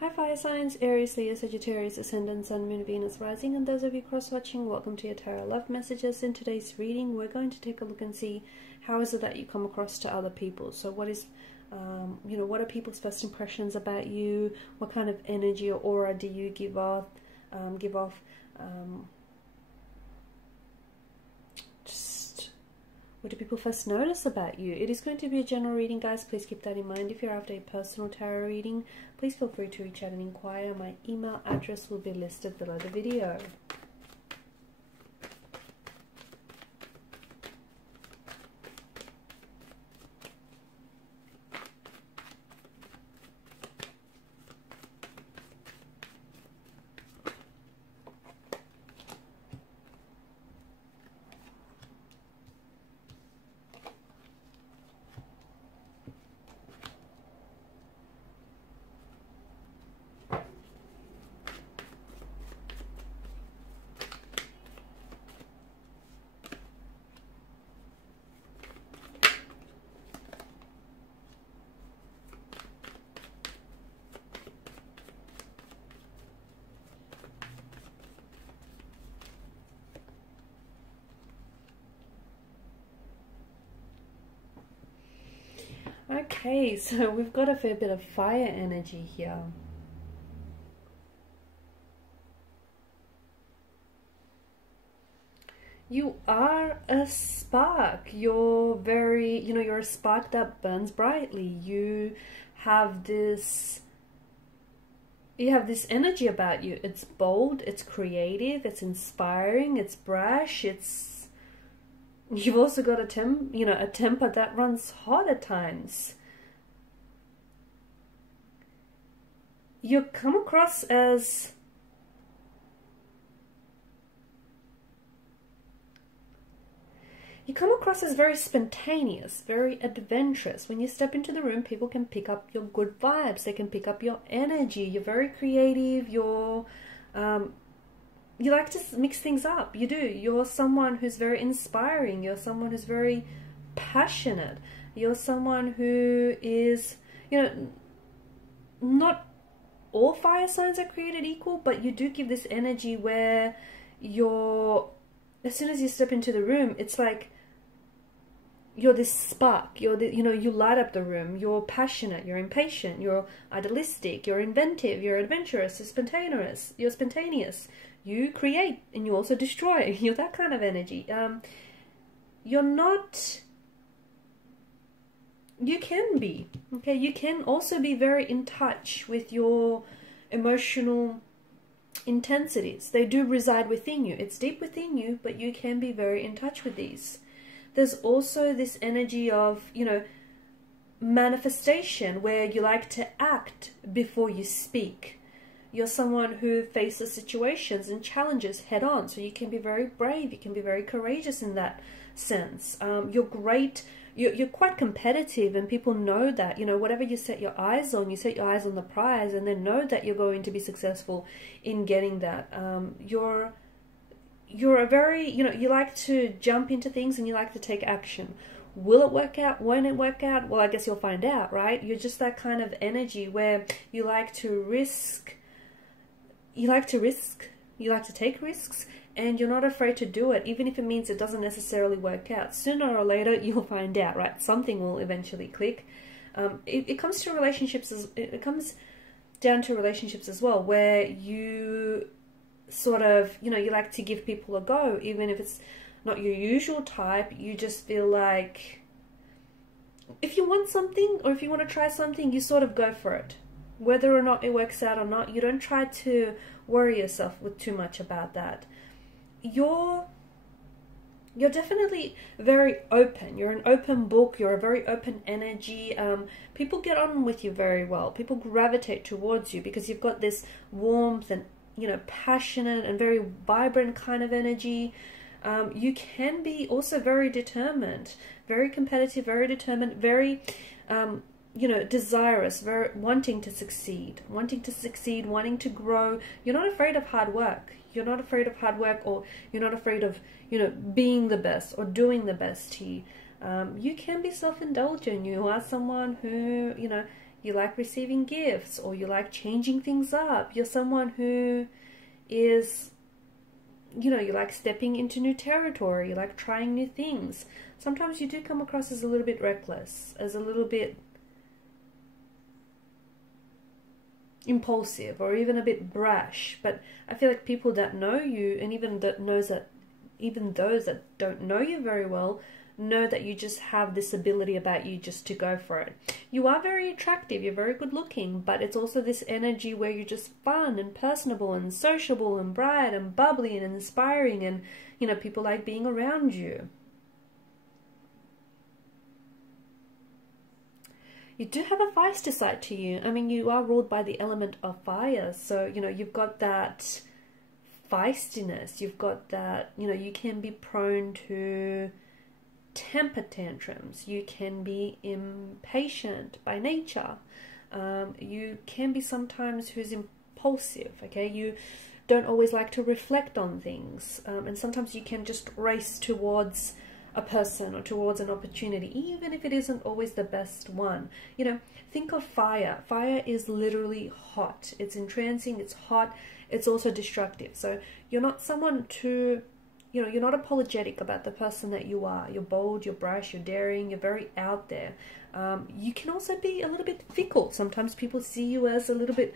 Hi fire signs, Aries, Leo, Sagittarius, Ascendant, Sun, Moon, Venus, Rising, and those of you cross-watching, welcome to your Tarot Love Messages. In today's reading, we're going to take a look and see how is it that you come across to other people. So what is, what are people's first impressions about you? What kind of energy or aura do you give off? What do people first notice about you? It is going to be a general reading, guys. Please keep that in mind. If you're after a personal tarot reading, please feel free to reach out and inquire. My email address will be listed below the video. Okay, so we've got a fair bit of fire energy here. You are a spark. You're very, you're a spark that burns brightly. You have this energy about you. It's bold, it's creative, it's inspiring, it's brash, you've also got a temper that runs hot at times. You come across as very spontaneous, very adventurous. When you step into the room, people can pick up your good vibes. They can pick up your energy. You're very creative. You like to mix things up. You do. You're someone who's very inspiring. You're someone who's very passionate. You're someone who is, not all fire signs are created equal, but you do give this energy where as soon as you step into the room, it's like you're this spark. You light up the room. You're passionate. You're impatient. You're idealistic. You're inventive. You're adventurous. You're spontaneous. You create and you also destroy. You're that kind of energy. You can be, okay? You can also be very in touch with your emotional intensities. They do reside within you. It's deep within you, but you can be very in touch with these. There's also this energy of, manifestation where you like to act before you speak. You're someone who faces situations and challenges head on. So you can be very brave. You can be very courageous in that sense. You're great. You're quite competitive, and people know that. Whatever you set your eyes on, the prize, and then know that you're going to be successful in getting that. You're a very, you like to jump into things and you like to take action. Will it work out? Won't it work out? Well, I guess you'll find out, right? You're just that kind of energy where you like to risk. You like to take risks, and you're not afraid to do it, even if it means it doesn't necessarily work out. Sooner or later, you'll find out, right? Something will eventually click. It comes to relationships. It comes down to relationships as well, where you sort of, you like to give people a go, even if it's not your usual type. You just feel like if you want something or if you want to try something, you sort of go for it. Whether or not it works out or not, you don't try to worry yourself with too much about that. You're definitely very open. You're an open book. You're a very open energy. People get on with you very well. People gravitate towards you because you've got this warmth and, passionate and very vibrant kind of energy. You can be also very determined, very competitive, very determined, very... desirous, very wanting to succeed, wanting to grow. You're not afraid of hard work. You're not afraid of hard work, or you're not afraid of, being the best or doing the best here. You can be self-indulgent. You are someone who, You like receiving gifts, or you like changing things up. You're someone who is, you know, you like stepping into new territory. You like trying new things. Sometimes you do come across as a little bit reckless, as a little bit impulsive, or even a bit brash. But I feel like people that know you, and even those that don't know you very well, know that you just have this ability about you just to go for it. You are very attractive, you're very good looking, but it's also this energy where you're just fun and personable and sociable and bright and bubbly and inspiring, and, you know, people like being around you. You do have a feisty side to you. I mean, you are ruled by the element of fire. So, you know, you've got that feistiness. You've got that, you know, you can be prone to temper tantrums. You can be impatient by nature. You can be sometimes who's impulsive, okay? You don't always like to reflect on things. And sometimes you can just race towards a person or towards an opportunity, even if it isn't always the best one. You know, think of fire. Fire is literally hot. It's entrancing, it's hot, it's also destructive. So you're not someone to, you know, you're not apologetic about the person that you are. You're bold, you're brash, you're daring, you're very out there. You can also be a little bit fickle. Sometimes people see you as a little bit,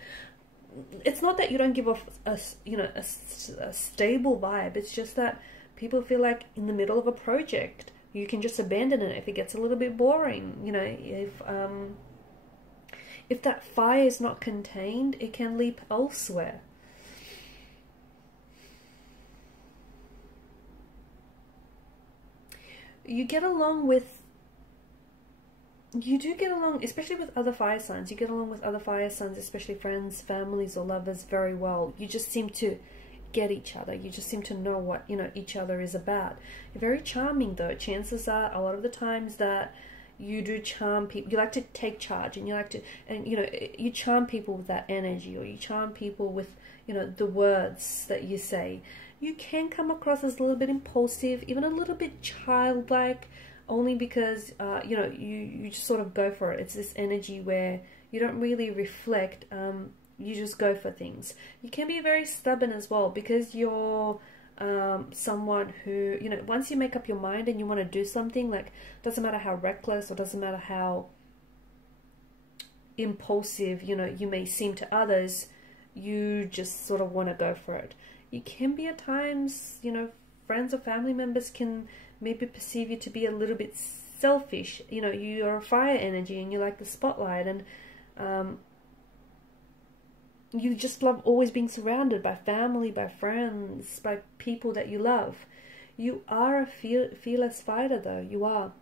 it's not that you don't give off a, you know, a stable vibe. It's just that people feel like in the middle of a project, you can just abandon it if it gets a little bit boring. You know, if that fire is not contained, it can leap elsewhere. You get along with, you do get along, especially with other fire signs. You get along with other fire signs, especially friends, families, or lovers, very well. You just seem to get each other. You just seem to know what, you know, each other is about. You're very charming, though. Chances are a lot of the times that you do charm people. You like to take charge, and you like to, and you know, you charm people with that energy, or you charm people with, you know, the words that you say. You can come across as a little bit impulsive, even a little bit childlike, only because you know, you just sort of go for it. It's this energy where you don't really reflect. You just go for things. You can be very stubborn as well, because you're someone who, you know, once you make up your mind and you want to do something, like, doesn't matter how reckless or doesn't matter how impulsive, you know, you may seem to others, you just sort of want to go for it. You can be at times, you know, friends or family members can maybe perceive you to be a little bit selfish. You know, you're a fire energy and you like the spotlight, and you just love always being surrounded by family, by friends, by people that you love. You are a fearless fighter, though. You are.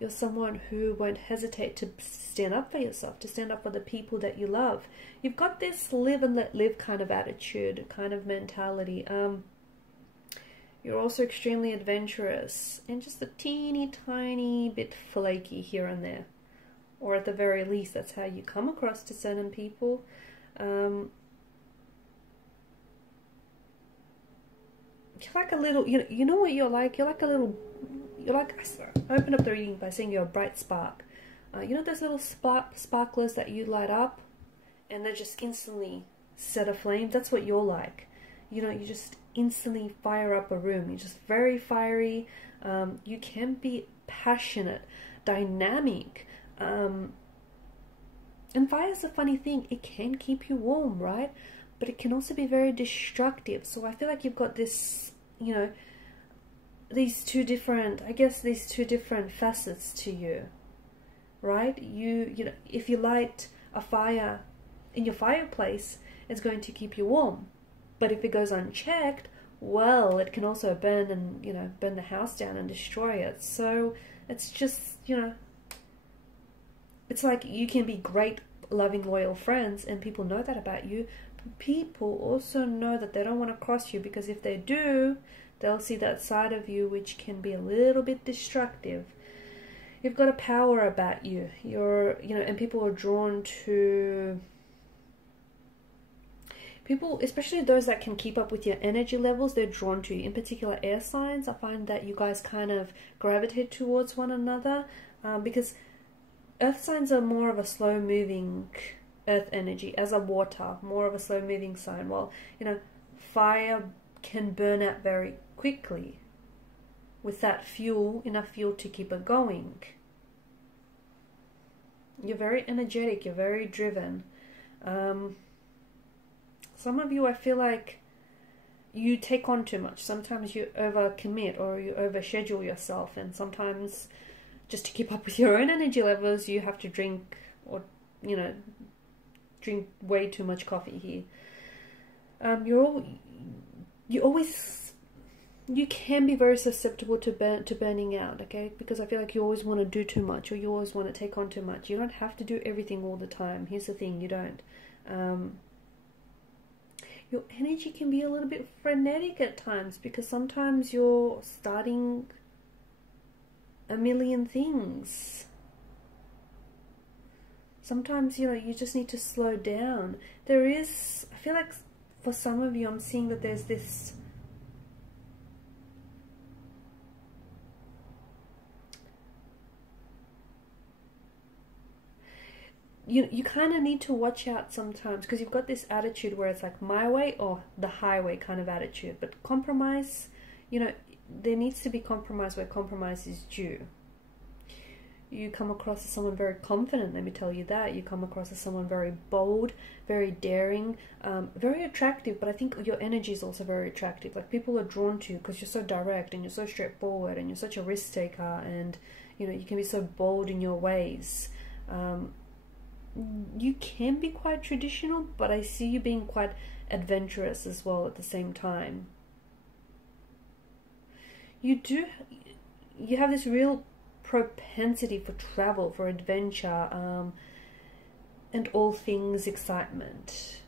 You're someone who won't hesitate to stand up for yourself, to stand up for the people that you love. You've got this live and let live kind of attitude, kind of mentality. You're also extremely adventurous, and just a teeny tiny bit flaky here and there. Or at the very least, that's how you come across to certain people. You're like a little, you know what you're like? You're like a little, I opened up the reading by saying you're a bright spark. You know those little sparklers that you light up and they just instantly set aflame? That's what you're like. You know, you just instantly fire up a room. You're just very fiery. You can be passionate, dynamic. And fire's a funny thing. It can keep you warm, right? But it can also be very destructive. So I feel like you've got this, you know, these two different facets to you, right? You know, if you light a fire in your fireplace, it's going to keep you warm. But if it goes unchecked, well, it can also burn and, you know, burn the house down and destroy it. So it's just, you know, it's like you can be great, loving, loyal friends, and people know that about you. People also know that they don't want to cross you, because if they do, they'll see that side of you which can be a little bit destructive. You've got a power about you. You're, you know, and people are drawn to people, especially those that can keep up with your energy levels. They're drawn to you. In particular, air signs. I find that you guys kind of gravitate towards one another, because Earth signs are more of a slow moving earth energy, as a water, more of a slow moving sign. While, you know, fire can burn out very quickly with that fuel, enough fuel to keep it going. You're very energetic, you're very driven. Some of you, I feel like you take on too much. Sometimes you overcommit or you overschedule yourself, and sometimes just to keep up with your own energy levels, you have to drink, or, you know, drink way too much coffee here. You can be very susceptible to burning out, okay? Because I feel like you always want to do too much, or you always want to take on too much. You don't have to do everything all the time. Here's the thing, you don't. Your energy can be a little bit frenetic at times, because sometimes you're starting a million things. Sometimes, you know, you just need to slow down. There is, I feel like for some of you, I'm seeing that there's this you kind of need to watch out sometimes, because you've got this attitude where it's like my way or the highway kind of attitude. But compromise, you know, there needs to be compromise where compromise is due. You come across as someone very confident, let me tell you that. You come across as someone very bold, very daring, very attractive, but I think your energy is also very attractive. Like, people are drawn to you because you're so direct and you're so straightforward and you're such a risk taker, and, you know, you can be so bold in your ways. You can be quite traditional, but I see you being quite adventurous as well at the same time. You have this real propensity for travel, for adventure, and all things excitement.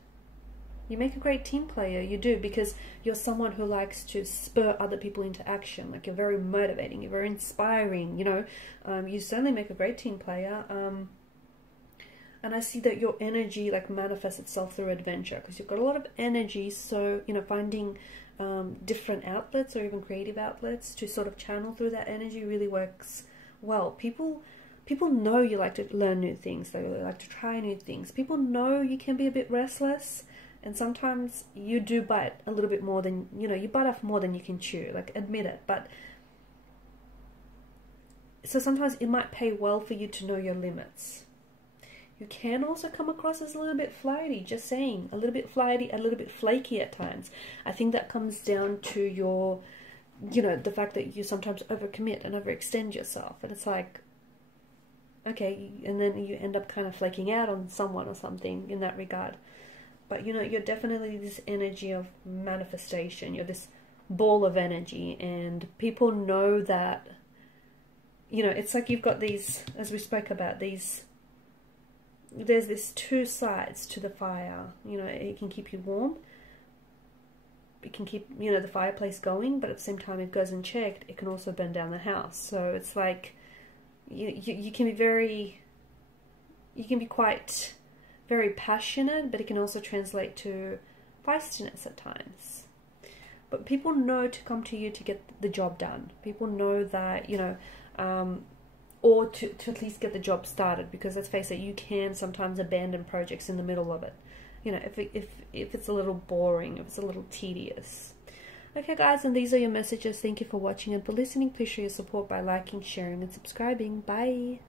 You make a great team player, you do, because you're someone who likes to spur other people into action. Like, you're very motivating, you're very inspiring, you know. You certainly make a great team player. And I see that your energy, like, manifests itself through adventure, because you've got a lot of energy. So, you know, finding different outlets or even creative outlets to sort of channel through that energy really works well. People know you like to learn new things. They like to try new things. People know you can be a bit restless, and sometimes you do bite a little bit more than, you know, you bite off more than you can chew. Like, admit it. But so sometimes it might pay well for you to know your limits. You can also come across as a little bit flighty, just saying. A little bit flighty, a little bit flaky at times. I think that comes down to your, you know, the fact that you sometimes overcommit and overextend yourself. And it's like, okay, and then you end up kind of flaking out on someone or something in that regard. But, you know, you're definitely this energy of manifestation. You're this ball of energy, and people know that, you know, it's like you've got these, as we spoke about, these, there's this two sides to the fire. You know, it can keep you warm. It can keep, you know, the fireplace going, but at the same time, if it goes unchecked, it can also burn down the house. So it's like, you can be very, you can be quite very passionate, but it can also translate to feistiness at times. But people know to come to you to get the job done. People know that, you know, or to at least get the job started, because let's face it, you can sometimes abandon projects in the middle of it. You know, if it's a little boring, if it's a little tedious. Okay, guys, and these are your messages. Thank you for watching and for listening. Please show your support by liking, sharing, and subscribing. Bye.